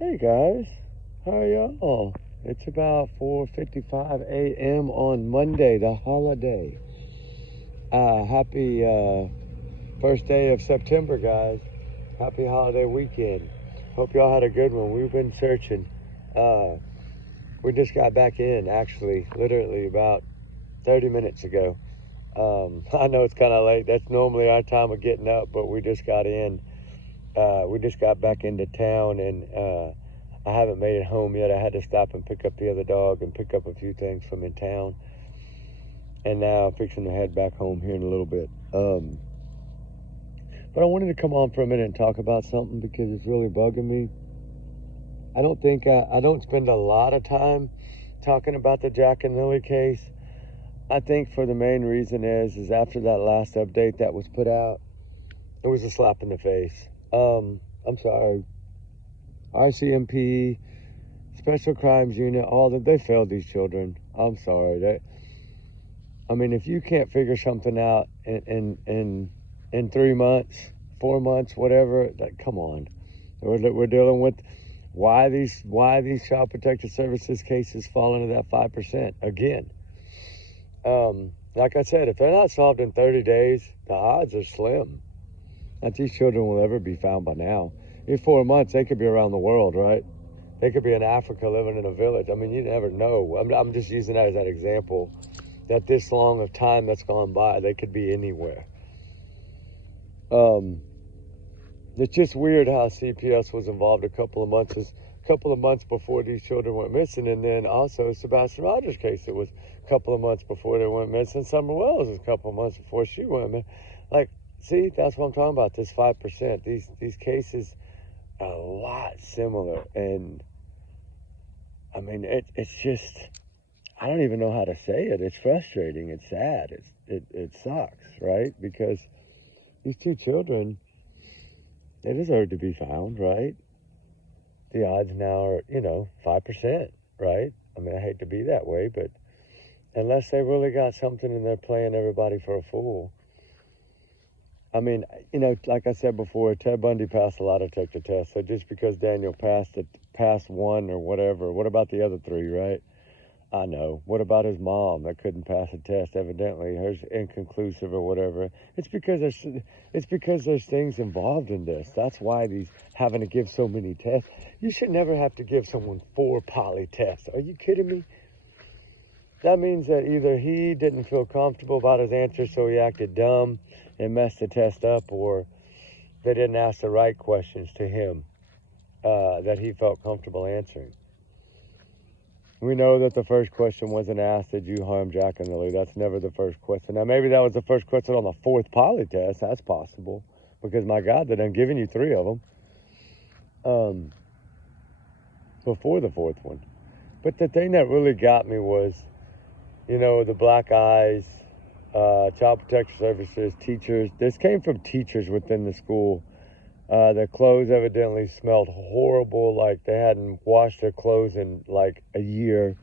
Hey guys, how are y'all? It's about 4:55 a.m. on Monday, the holiday. Happy first day of September, guys. Happy holiday weekend. Hope y'all had a good one. We've been searching. We just got back in, actually, literally about 30 minutes ago. I know it's kind of late. That's normally our time of getting up, but we just got in. We just got back into town, and I haven't made it home yet. I had to stop and pick up the other dog and pick up a few things from in town. And now I'm fixing to head back home here in a little bit. But I wanted to come on for a minute and talk about something because it's really bugging me. I don't spend a lot of time talking about the Jack and Lily case. I think for the main reason is after that last update that was put out, it was a slap in the face. I'm sorry. RCMP, Special Crimes Unit, they failed these children. I'm sorry. If you can't figure something out in 3 months, 4 months, whatever, come on. We're dealing with why these Child Protective Services cases fall into that 5% again. Like I said, if they're not solved in 30 days, the odds are slim that these children will ever be found by now. In 4 months, they could be around the world, right? They could be in Africa living in a village. You never know. I'm just using that as an example, that this long of time that's gone by, they could be anywhere. It's just weird how CPS was involved a couple of months before these children went missing, and then also Sebastian Rogers' case, it was a couple of months before they went missing. Summer Wells was a couple of months before she went missing. See, that's what I'm talking about, this 5%. These cases are a lot similar, and it's just, I don't even know how to say it. It's frustrating. It's sad. It sucks, right? Because these two children, they deserve to be found, right? The odds now are, 5%, right? I hate to be that way, but unless they really got something and they're playing everybody for a fool. Like I said before, Ted Bundy passed a lie detector tests. So just because Daniel passed one or whatever, what about the other three, right? I know. What about his mom that couldn't pass a test? Evidently, hers inconclusive or whatever. It's because there's things involved in this. That's why these having to give so many tests. You should never have to give someone 4 poly tests. Are you kidding me? That means that either he didn't feel comfortable about his answers, so he acted dumb and messed the test up, or they didn't ask the right questions to him that he felt comfortable answering. We know that the first question wasn't asked, did you harm Jack and Lily? That's never the first question. Now, maybe that was the first question on the 4th poly test. That's possible. Because, my God, they done given you 3 of them before the 4th one. But the thing that really got me was, the black eyes, Child Protective Services, teachers. This came from teachers within the school. Their clothes evidently smelled horrible, like they hadn't washed their clothes in like a year.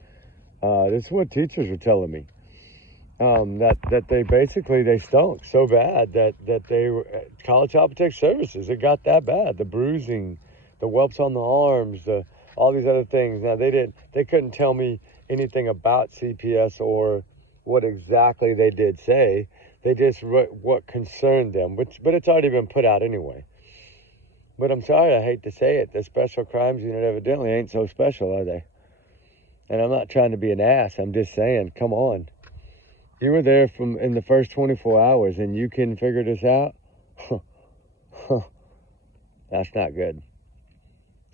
This is what teachers were telling me. That they stunk so bad that they were College Child Protective Services. It got that bad. The bruising, the whelps on the arms, all these other things. Now they couldn't tell me anything about CPS or what exactly they did say. They just wrote what concerned them, but it's already been put out anyway. But I'm sorry, I hate to say it, the Special Crimes Unit evidently ain't so special, are they? And I'm not trying to be an ass. I'm just saying, come on. You were there in the first 24 hours and you can figure this out? That's not good.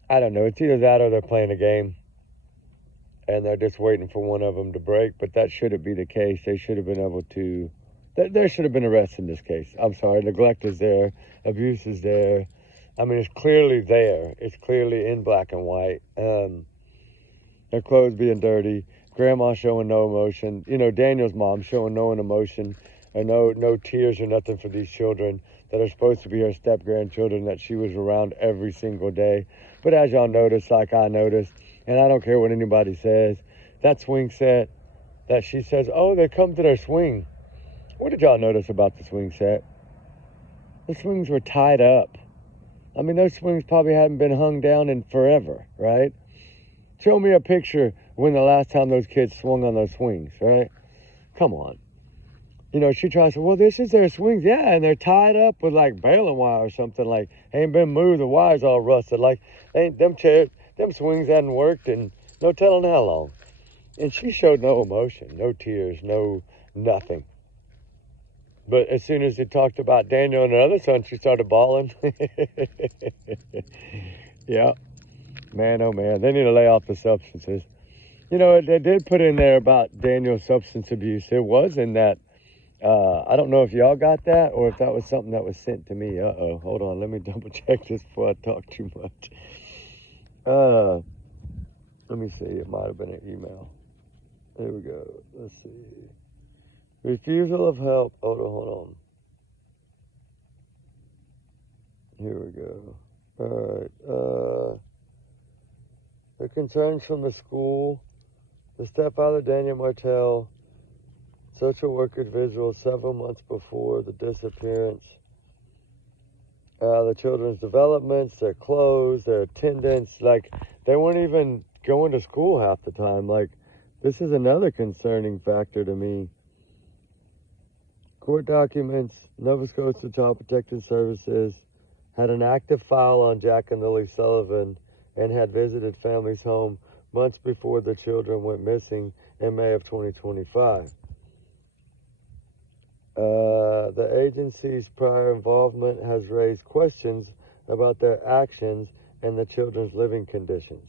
I don't know. It's either that or they're playing a game and they're just waiting for one of them to break. But that shouldn't be the case. They should have been able to... There should have been arrests in this case. I'm sorry. Neglect is there. Abuse is there. It's clearly there. It's clearly in black and white. Their clothes being dirty. Grandma showing no emotion. Daniel's mom showing no emotion or no tears or nothing for these children that are supposed to be her step-grandchildren that she was around every single day. But as y'all noticed, like I noticed, and I don't care what anybody says, that swing set that she says, oh, they come to their swing. What did y'all notice about the swing set? The swings were tied up. I mean, those swings probably hadn't been hung down in forever, right? Show me a picture when the last time those kids swung on those swings, right? Come on. You know, she tries to say, well, this is their swings. Yeah, and they're tied up with like baling wire or something, like ain't been moved, the wire's all rusted. Like them swings hadn't worked in no telling how long. And she showed no emotion, no tears, no nothing. But as soon as he talked about Daniel and her other son, she started bawling. Yeah, man, oh man, they need to lay off the substances. You know, they did put in there about Daniel's substance abuse. It was in that. I don't know if y'all got that or if that was something that was sent to me. Uh-oh, hold on, let me double check this before I talk too much. Let me see, it might have been an email. Here we go, let's see. Refusal of help, hold on. Here we go. All right, the concerns from the school, the stepfather Daniel Martell, social worker visual several months before the disappearance. The children's developments, their clothes, their attendance, like they weren't even going to school half the time. Like this is another concerning factor to me. Court documents, Nova Scotia Child Protective Services had an active file on Jack and Lily Sullivan and had visited families' home months before the children went missing in May of 2025. The agency's prior involvement has raised questions about their actions and the children's living conditions.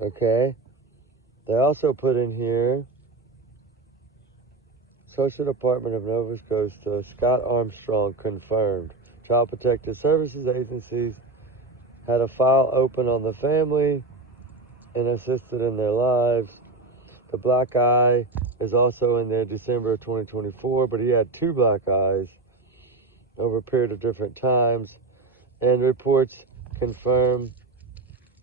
Okay? They also put in here, Social Department of Nova Scotia, Scott Armstrong confirmed. Child Protective Services agencies had a file open on the family and assisted in their lives. The black eye is also in there December of 2024, but he had 2 black eyes over a period of different times, and reports confirm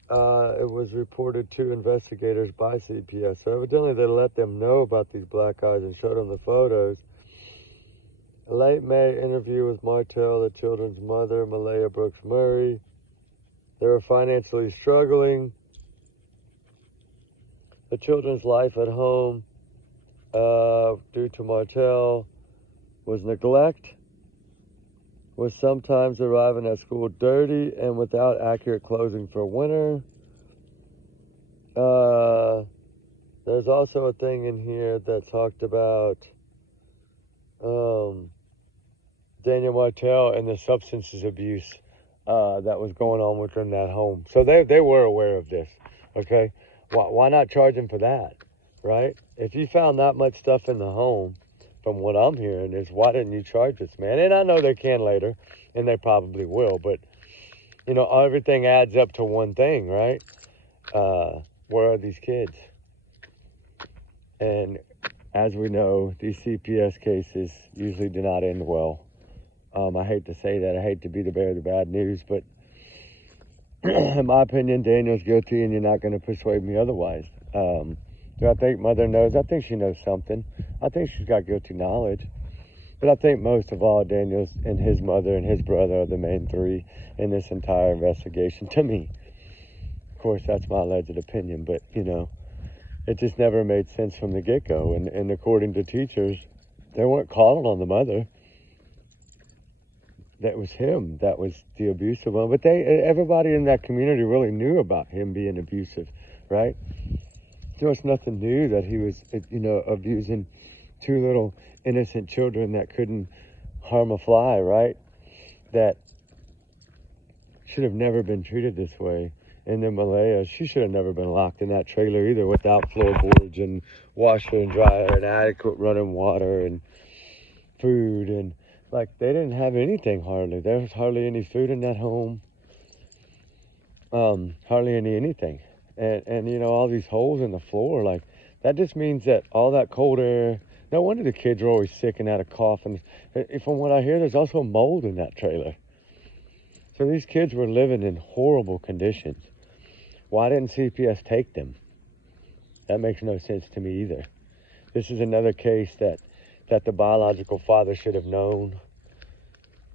it was reported to investigators by CPS. So evidently they let them know about these black eyes and showed them the photos. A late May interview with Martell, the children's mother, Malaya Brooks Murray. They were financially struggling. The children's life at home, due to Martell, was neglect, was sometimes arriving at school dirty and without accurate clothing for winter. There's also a thing in here that talked about Daniel Martell and the substances abuse that was going on within that home. So they were aware of this, okay? Why not charge him for that, right? If you found that much stuff in the home, from what I'm hearing, is why didn't you charge this man? And I know they can later, and they probably will, but, you know, everything adds up to one thing, right? Where are these kids? And as we know, these CPS cases usually do not end well. I hate to say that. I hate to be the bearer of the bad news, but in my opinion, Daniel's guilty, and you're not going to persuade me otherwise. Do I think Mother knows? I think she knows something. I think she's got guilty knowledge. But I think most of all, Daniel's and his mother and his brother are the main 3 in this entire investigation, to me. Of course, that's my alleged opinion, but, you know, it just never made sense from the get-go. And according to teachers, they weren't calling on the mother. That was him. That was the abusive one. But everybody in that community really knew about him being abusive, right? There was nothing new that he was, you know, abusing 2 little innocent children that couldn't harm a fly, right? That should have never been treated this way. And then Malaya, she should have never been locked in that trailer either, without floorboards and washer and dryer and adequate running water and food. And like, they didn't have anything hardly. There was hardly any food in that home. Hardly anything. And you know, all these holes in the floor, like, that just means that all that cold air, no wonder the kids are always sick and had a cough. And from what I hear, there's also mold in that trailer. So these kids were living in horrible conditions. Why didn't CPS take them? That makes no sense to me either. This is another case that the biological father should have known.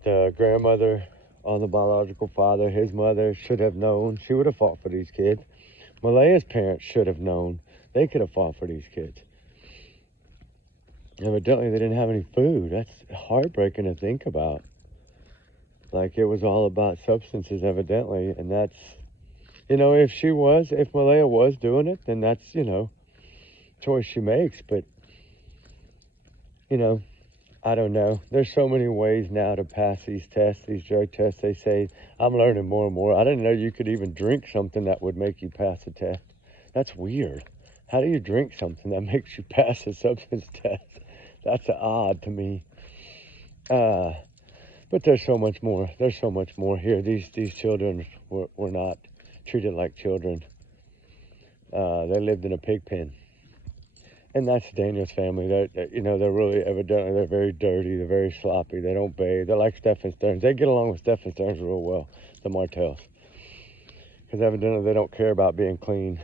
The grandmother on the biological father. His mother should have known. She would have fought for these kids. Malaya's parents should have known. They could have fought for these kids. Evidently, they didn't have any food. That's heartbreaking to think about. Like, it was all about substances, evidently. And that's, if Malaya was doing it, then that's, choice she makes. But, I don't know. There's so many ways now to pass these tests, these drug tests. They say, I'm learning more and more. I didn't know you could even drink something that would make you pass a test. That's weird. How do you drink something that makes you pass a substance test? That's odd to me. But there's so much more. There's so much more here. These children were not treated like children. They lived in a pig pen. And that's Daniel's family. They're really, evidently, they're very dirty. They're very sloppy. They don't bathe. They're like Stephen Stearns. They get along with Stephen Stearns real well, the Martells. Because evidently they don't care about being clean.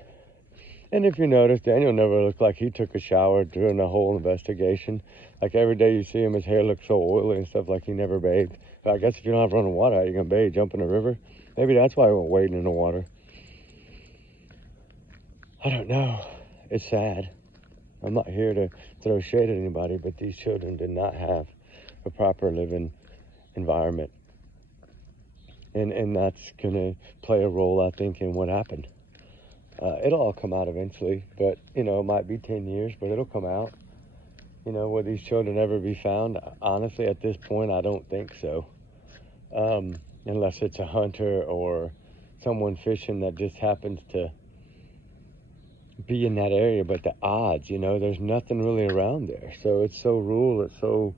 And if you notice, Daniel never looked like he took a shower during the whole investigation. Like every day you see him, his hair looks so oily and stuff, like he never bathed. But I guess if you don't have running water, how are you going to bathe? Jump in the river? Maybe that's why he went wading in the water. I don't know. It's sad. I'm not here to throw shade at anybody, but these children did not have a proper living environment. And that's going to play a role, I think, in what happened. It'll all come out eventually, but, it might be 10 years, but it'll come out. Will these children ever be found? Honestly, at this point, I don't think so. Unless it's a hunter or someone fishing that just happens to be in that area. But the odds, there's nothing really around there. So it's so rural, it's so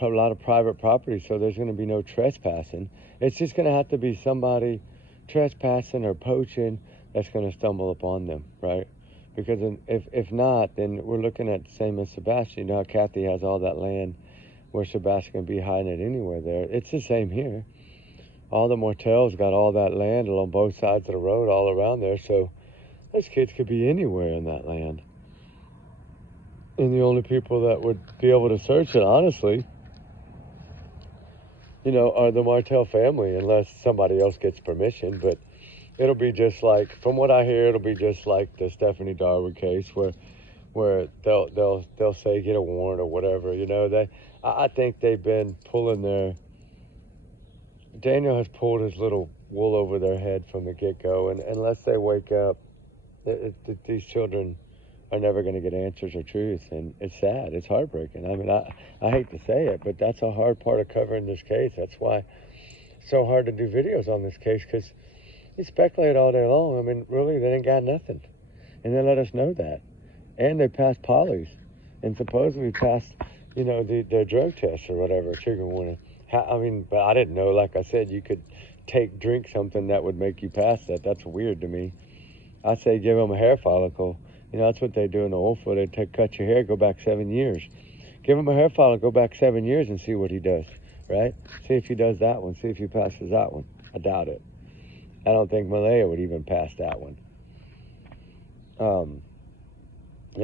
a lot of private property, so there's going to be no trespassing. It's just going to have to be somebody trespassing or poaching that's going to stumble upon them, right? Because if not, then we're looking at the same as Sebastian. How Kathy has all that land where Sebastian can be hiding it anywhere there. It's the same here. All the Martells got all that land along both sides of the road all around there, so those kids could be anywhere in that land. And the only people that would be able to search it, honestly, are the Martell family, unless somebody else gets permission. But it'll be just like, from what I hear, it'll be just like the Stephanie Darwood case, where they'll say get a warrant or whatever. I think they've been pulling Daniel has pulled his little wool over their head from the get-go, and unless they wake up, these children are never going to get answers or truth, and it's sad. It's heartbreaking. I mean, I hate to say it, but that's a hard part of covering this case. That's why it's so hard to do videos on this case, because you speculate all day long. I mean, really, they ain't got nothing, and they let us know that. And they passed polys, and supposedly passed, their drug tests or whatever, trigger warning. But I didn't know. Like I said, you could drink something that would make you pass that. That's weird to me. I'd say give them a hair follicle. That's what they do in the oil field. They cut your hair, go back 7 years. Give him a hair follicle, go back 7 years and see what he does, right? See if he does that one. See if he passes that one. I doubt it. I don't think Malaya would even pass that one. And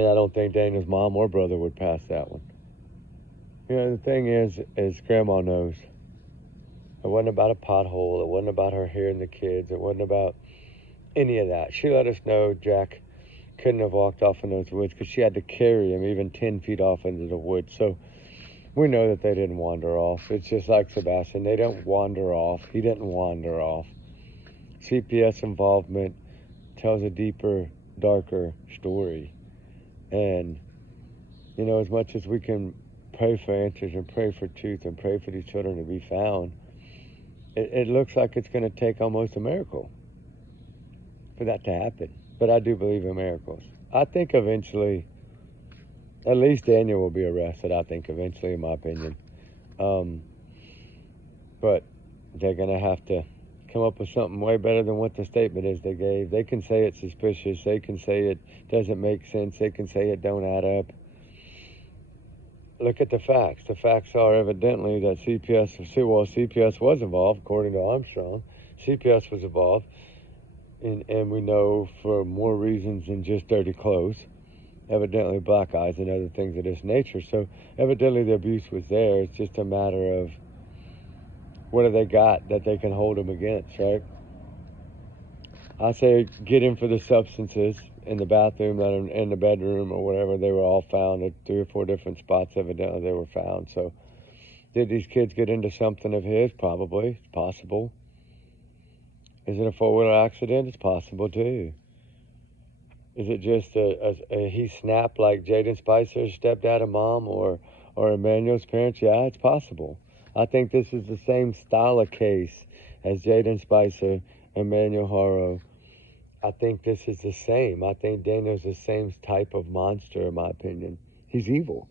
I don't think Daniel's mom or brother would pass that one. The thing is Grandma knows. It wasn't about a pothole. It wasn't about her hearing the kids. It wasn't about any of that. She let us know Jack couldn't have walked off in those woods because she had to carry him even 10 feet off into the woods. So we know that they didn't wander off. It's just like Sebastian. They don't wander off. He didn't wander off. CPS involvement tells a deeper, darker story. And, as much as we can pray for answers and pray for truth and pray for these children to be found, it looks like it's going to take almost a miracle for that to happen. But I do believe in miracles. I think eventually, at least Daniel will be arrested, I think eventually, in my opinion. But they're going to have to come up with something way better than what the statement is they gave. They can say it's suspicious. They can say it doesn't make sense. They can say it don't add up. Look at the facts. The facts are evidently that CPS was involved, according to Armstrong. CPS was involved. And we know for more reasons than just dirty clothes, evidently black eyes and other things of this nature. So evidently the abuse was there. It's just a matter of what have they got that they can hold him against, right? I say get him for the substances in the bathroom, in the bedroom, or whatever. They were all found at 3 or 4 different spots. Evidently, they were found. So, did these kids get into something of his? Probably. It's possible. Is it a 4-wheeler accident? It's possible too. Is it just a he snapped like Jaden Spicer's stepdad and mom, or Emmanuel's parents? Yeah, it's possible. I think this is the same style of case as Jaden Spicer, Emmanuel Haro. I think this is the same. I think Daniel's the same type of monster, in my opinion. He's evil.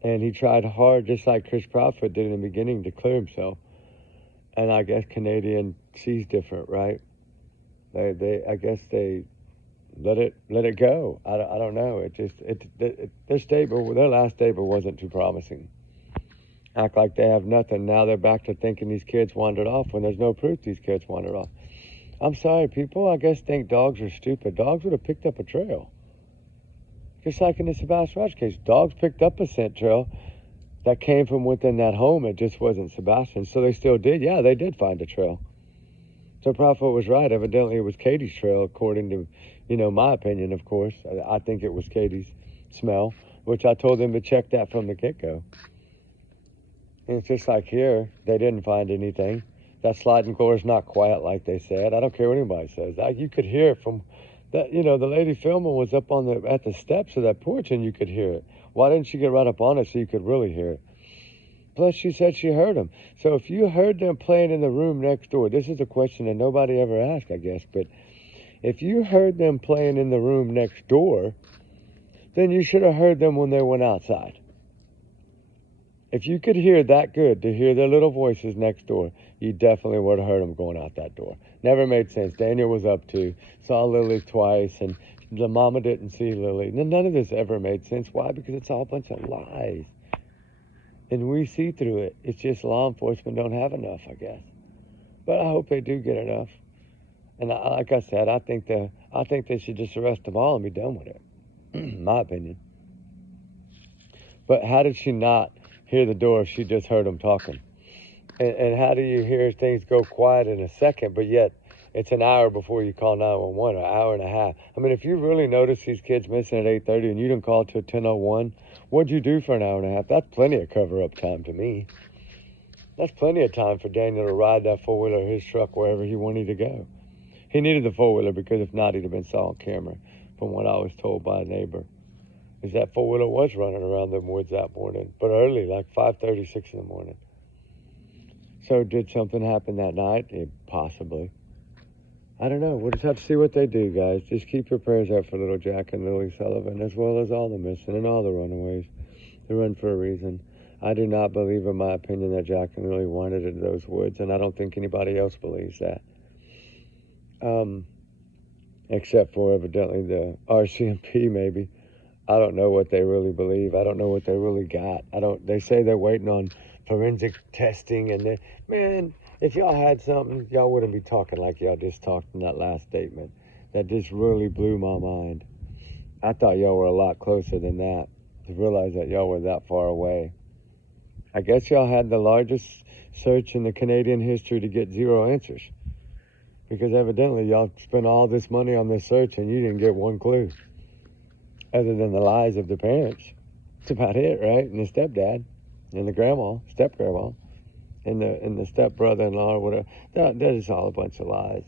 And he tried hard, just like Chris Proudfoot did in the beginning, to clear himself. And I guess Canadian sees different, right? I guess they let it go. I don't know. Their last stable wasn't too promising. Act like they have nothing. Now they're back to thinking these kids wandered off when there's no proof these kids wandered off. I'm sorry, people, I guess, think dogs are stupid. Dogs would have picked up a trail. Just like in the Sebastian Rogers case, dogs picked up a scent trail that came from within that home. It just wasn't Sebastian. So they still did. Yeah, they did find a trail. So Proudfoot was right. Evidently, it was Katie's trail, according to, my opinion, of course. I think it was Katie's smell, which I told them to check that from the get-go. And it's just like here, they didn't find anything. That sliding door is not quiet like they said. I don't care what anybody says. You could hear it from that. The lady filming was up at the steps of that porch, and you could hear it. Why didn't she get right up on it so you could really hear it? Plus, she said she heard them. So if you heard them playing in the room next door, this is a question that nobody ever asked, I guess. But if you heard them playing in the room next door, then you should have heard them when they went outside. If you could hear that good to hear their little voices next door, you definitely would have heard them going out that door. Never made sense. Daniel was up to, saw Lily twice, and the mama didn't see Lily. None of this ever made sense. Why? Because it's all a bunch of lies. And we see through it. It's just law enforcement don't have enough, I guess. But I hope they do get enough. And like I said, I think they should just arrest them all and be done with it. My opinion. But how did she not hear the door if she just heard them talking? And how do you hear things go quiet in a second, but yet it's an hour before you call 911, or an hour and a half? I mean, if you really notice these kids missing at 8:30 and you didn't call till 10:01, what'd you do for an hour and a half? That's plenty of cover-up time to me. That's plenty of time for Daniel to ride that four-wheeler or his truck wherever he wanted to go. He needed the four-wheeler because if not, he'd have been saw on camera, from what I was told by a neighbor. Is that four-wheeler was running around the woods that morning, but early, like 5:30, 6 in the morning. So did something happen that night? Possibly. I don't know. We'll just have to see what they do, guys. Just keep your prayers up for little Jack and Lily Sullivan, as well as all the missing and all the runaways. They run for a reason. I do not believe, in my opinion, that Jack and Lily wandered into those woods, and I don't think anybody else believes that. Except for evidently the RCMP, maybe. I don't know what they really believe. I don't know what they really got. They say they're waiting on forensic testing, and man, if y'all had something, y'all wouldn't be talking like y'all just talked in that last statement. That just really blew my mind. I thought y'all were a lot closer than that, to realize that y'all were that far away. I guess y'all had the largest search in the Canadian history to get 0 answers. Because evidently y'all spent all this money on this search and you didn't get one clue. Other than the lies of the parents. That's about it, right? And the stepdad. And the grandma, step-grandma. And the step-brother-in-law or whatever. That is all a bunch of lies.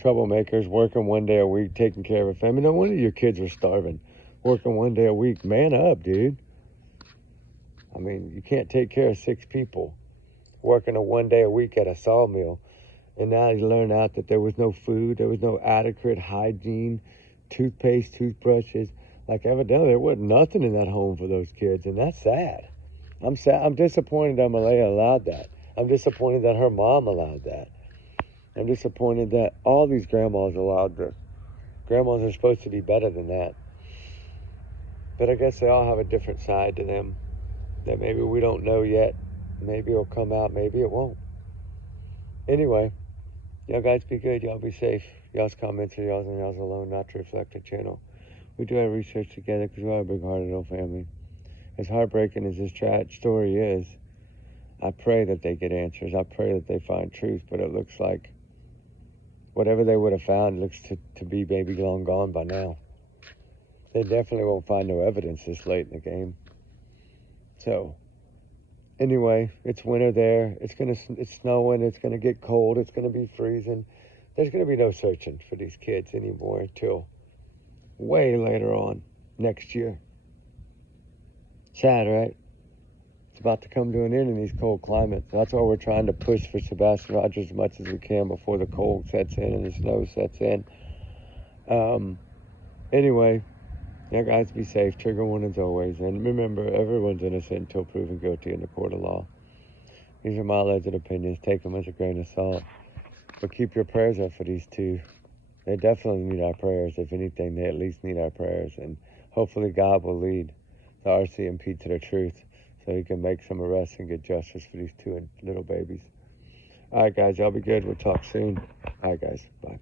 Troublemakers working one day a week, taking care of a family. No wonder your kids are starving. Working one day a week. Man up, dude. I mean, you can't take care of 6 people. Working a one day a week at a sawmill. And now you learn out that there was no food. There was no adequate hygiene. Toothpaste, toothbrushes. Like evidently there wasn't nothing in that home for those kids. And that's sad. I'm sad. I'm disappointed that Malaya allowed that. I'm disappointed that her mom allowed that. I'm disappointed that all these grandmas allowed this. Grandmas are supposed to be better than that. But I guess they all have a different side to them that maybe we don't know yet. Maybe it'll come out, maybe it won't. Anyway, y'all guys be good. Y'all be safe. Y'all's comments are y'all's and y'all's alone, not to reflect the channel. We do our research together because we're a big-hearted little family. As heartbreaking as this story is, I pray that they get answers. I pray that they find truth, but it looks like whatever they would have found looks to be maybe long gone by now. They definitely won't find no evidence this late in the game. So, anyway, it's winter there. It's snowing. It's gonna get cold. It's gonna be freezing. There's gonna be no searching for these kids anymore until way later on next year. Sad, right? It's about to come to an end in these cold climates. That's why we're trying to push for Sebastian Rogers as much as we can before the cold sets in and the snow sets in. Anyway, yeah, guys, be safe. Trigger warnings always. And remember, everyone's innocent until proven guilty in the court of law. These are my alleged opinions. Take them as a grain of salt. But keep your prayers up for these two. They definitely need our prayers. If anything, they at least need our prayers. And hopefully God will lead the RCMP to the truth so he can make some arrests and get justice for these two little babies. All right, guys, y'all be good. We'll talk soon. All right, guys. Bye.